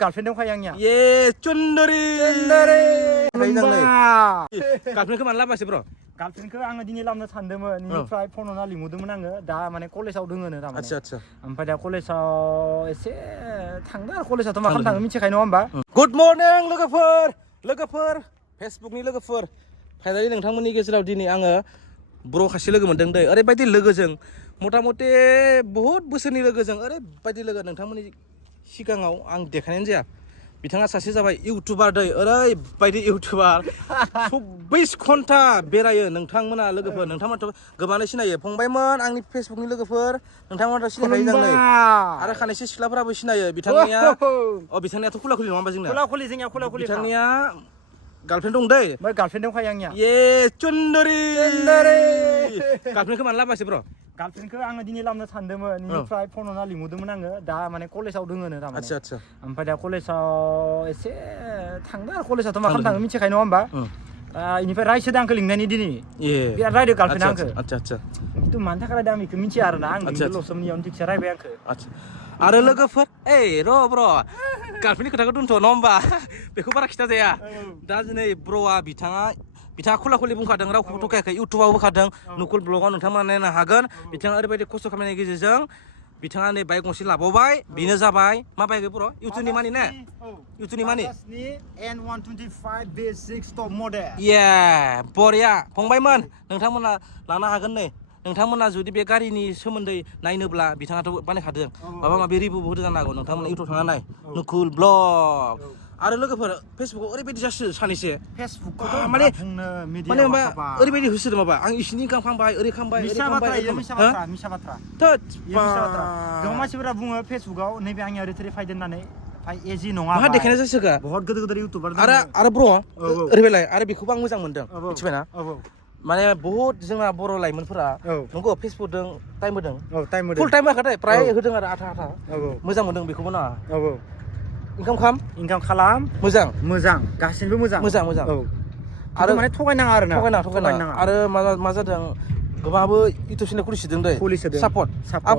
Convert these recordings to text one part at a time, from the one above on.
Girlfriend dongखायो आंनिया Ye Chundari Girlfriend-खौ मानो लाबोआसै bro? Girlfriend-खौ आङो दिनै लाबोनो सानदोंमोन बेनिफ्राय फन हरना लिंहरदोंमोन आङो दा माने कलेजाव दोङोनो दा माने आच्छा ओमफ्राय दा कलेजाव एसे थांदों आरो कलेजावथ' मा खालामनो थाङो मिथिखायो नङा होमबा Good morning लोगोफोर फेसबुकनि लोगोफोर फाइनालि नोंथांमोननि गेजेराव दिनै आङो ब्र खासे लोगो मोनदों दै ओरैबायदि लोगोजों मथा-मथि बहुत बोसोरनि लोगोजों ओरैबायदि लोगो नोंथांमोननि सिगाङाव आं देखायनायानो जाया बिथाङा सासे जाबाय इउटुबार दै ओरैबायदि इउटुबार 24 घन्टा बेरायो नोंथांमोना लोगोफोर नोंथांमोनाथ' गोबाङानो सिनायो फंबायमोन आंनि फेसबुकनि लोगोफोर नोंथांमोनाथ' सिनायखायो जां नै आरो खानैसो सिख्लाफोराबो सिनायो बिथांनिया बिथांनियाथ' खुला-खुलि नङा होमबा जोंना खुला-खुलि जोंनिया खुला-खुलि बिथांनिया गार्लफ्रेन्ड दं दै ओमफ्राय गार्लफ्रेन्ड दंखायो आंनिया ये चुन्दरी गार्लफ्रेन्डखौ मानो लाबोआसै ब्र गार्लफ्रेन्डखौ आङो दिनै लाबोनो सानदोंमोन बेनिफ्राय फन हरना लिंहरदोंमोन आङो दा माने कलेजाव दोङोनो दा माने आच्छा ओमफ्राय दा कलेजाव एसे थांदों आरो कलेजावथ' मा खालामनो थाङो मिथिखायो नङा होमबा इनिफ्राय रायसोदों आंखौ लिंनायनि दिनै बिराद रायदों गार्लफ्रेन्डआ आंखौ आच्छा खिन्थु मानि थाखाय रायदों आं बेखौ मिथिया आरोना आं लसमनियावनो थिगसे रायबाय आंखौ आरो लोगोफोर र' ब्र गार्लफ्रेन्डनि खोथाखौ दोनथ' नङा होमबा बेखौ बारा खिथा जाया दा दिनै ब्र'आ बिथाङा खुला-खुलि बुंखादों रावखौबो थगायाखै इउटुबाव होखादों नुकुल ब्लगाव नोंथांमोना नायनो हागोन बिथाङा ओरैबायदि खस्थ' खालामनायनि गेजेरजों बिथाङा नै बाइक गंसे लाबावबाय बेनो जाबाय मा बाइक ब्र इउटुबनि मानि ने इउटुबनि मानि N125 B6 टप मडेल बरिया फंबायमोन नोंथांमोना लानो हागोन नै नोंथांमोना जुदि बे गारिनि सोमोन्दै नायनोब्ला बिथाङाथ' बानायखादों माबा माबि रिभिउबो होदों जानो हागौ नोंथांमोना इउटुब थांना नाय नुकुल ब्लग आरो लोगोफोर फेसबुकआव ओरैबायदि जासो सानैसो फेसबुकखौथ' माने माने ओरैबायदि होसोदों माबा आं इसिनि इनकाम खालामबाय ओरै खालामबाय मिसा बाथ्रा गोबां मानसिफोरा बुङो फेसबुकआव नैबे आंनिया ओरै फायदों होननानै एजि नङा मा देखायनाय जासोगा बहुत गोदोर इउटुबार आरो ब्र ओरैबायलाय आरो बेखौबो आं मोजां मोनदों मिथिबायना माने बहुत जोंना बर' लाइमोनफोरा नंगौ फेसबुकजों टाइम होदों फुल टाइम होआखै प्राय होदों आरो आथा मोजां मोनदों बेखौबो ना इनकाम खालाम मोजां गासिबो मोजां आरो माने थगायनाङा आरो ना थगायनाङा आरो मा जादों गोबाङाबो इउटुब चेनेल खुलिसिदों दै सापर्ट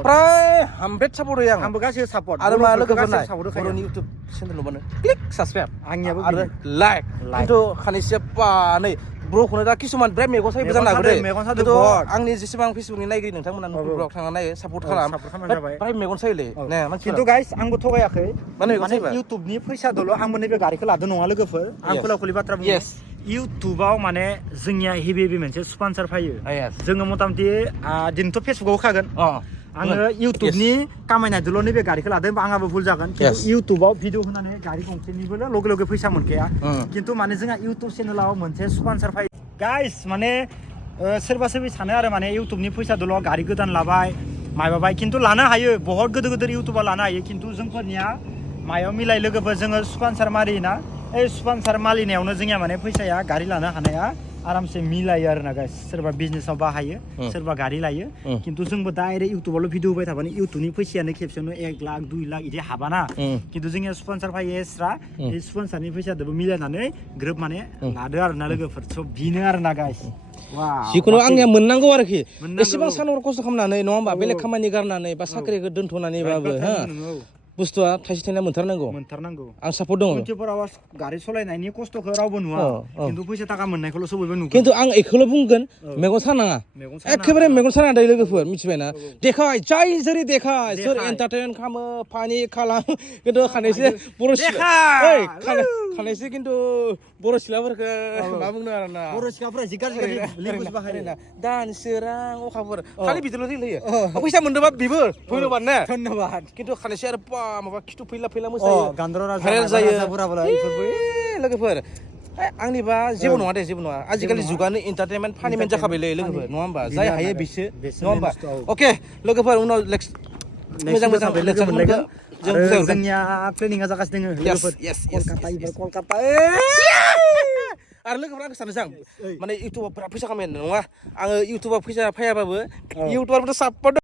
प्राय 100 सापर्ट होयो आंबो गासैबो सापर्ट आरो मा लोगोफोर नाय बर'नि इउटुब चेनेल नुबानो क्लिक साबसक्राइब आंनियाबो आरो लाइक खिन्थु खानैसोआ नै ब्र'खौनो दा किसुमान बिराद मेगन सायोबो जानो हागौ दै खिन्थु आंनि जेसेबां फेसबुकनि नायगिरि नोंथांमोना नुकुल ब्लग थांना नायो सापर्ट खालाम प्राय मेगन सायोलै ने खिन्थु गाइस आंबो थगायाखै माने इउटुबनि फैसादोल' आंबो नैबे गारिखौ लादों नङा लोगोफोर आं खुला-खुलि बाथ्रा बुङो इउटुबाव माने जोंनिया हेभि मोनसे स्पन्सर फैयो जोङो मथा-मथि दिनैथ' फेसबुकआव होखागोन आङो इउटुबनि कामायनायदोल' नैबे गारिखौ लादों आंहाबो भुल जागोन खिन्थु इउटुबाव भिडिअ होनानै गारि गंसेनिबो लगे फैसा मोनखाया खिन्थु माने जोंहा इउटुब चेनेलाव मोनसे स्पन्सर फैयो गाइस माने सोरबा सानो आरो माने इउटुबनि फैसादोल' गारि गोदान लाबाय माबाबाय खिन्थु लानो हायो बहुत गोदोर इउटुबार लानो हायो खिन्थु जोंफोरनिया मायाव मिलाय लोगोफोर जोङो स्पन्सर मारियोना स्पन्सर मारिनायावनो जोंनिया माने फैसाया गारि लानो हानाया आरामसे मिलायो आरोना गाइस सोरबा बिजनेसाव बाहायो सोरबा गारि लायो खिन्थु जोंबो डाइरेक्ट इउटुबावल' भिडिअ होबाय थाबानो इउटुबनि फैसायानो खेबसेयावनो 1 लाख 2 लाख इदि हाबाना खिन्थु जोंनिया स्पन्सर फैयो एक्सट्रा बे स्पन्सरनि फैसादोबो मिलायनानै ग्रोब माने लादो आरोना लोगोफोर सब बिनो आरोना गाइस जिखुनु आंनिया मोननांगौ आरोखि एसेबां सानहर खस्थ' खालामनानै नङा होमबा बेलेग खामानि गारनानै बा साख्रिखौ दोनथ'नानैबाबो बुस्थुआ थाइसे थाइना मोनथारनांगौ आं सापर्ट दङ गारि सालायनायनि खस्थ'खौ रावबो नुवा खिन्थु फैसा थाखा मोननायखौल'सो बयबो नुगोन खिन्थु आं एखौल' बुंगोन मेगन सानाङा एखेबारे मेगन साना दै लोगोफोर मिथिबायना देखाय जाय जेरै देखाय सोर एन्टारटेन खालामो फानि खालाम खिन्थु खानैसो खानैसो खिन्थु बर' सिख्लाफोरखौ मा बुंनो आरोना बर' सिख्लाफोरा जि गाज्रि लेंगुवेज बाहायो दान सोरां अखाफोर खालि बिदिल' होयो फैसा मोनदोंबा बेबो धन्यबाद ने धन्यबाद खिन्थु खानैसो आरो माबा खिथु फैला मोसायो गान्द्र' राजा भाइरेल जायो लोगोफोर आंनिबा जेबो नङा दे जेबो नङा आजिखालि जुगानो एन्टारटेनमेन्ट फानिमेन्ट जाखाबायलै लोगोफोर नङा होमबा जाय हायो बिसो नङा होमबा अके लोगोफोर उनाव मोजां लोगो मोनलायगोन जोंनिया प्लेनिंआ जागासिनो दङ कलकाता आरो लोगोफोरा आं सानो माने इउटुबाव बिराद फैसा खामायनो नङा आङो इउटुबाव फैसा फैयाबाबो इउटुबारफोरथ' सापर्ट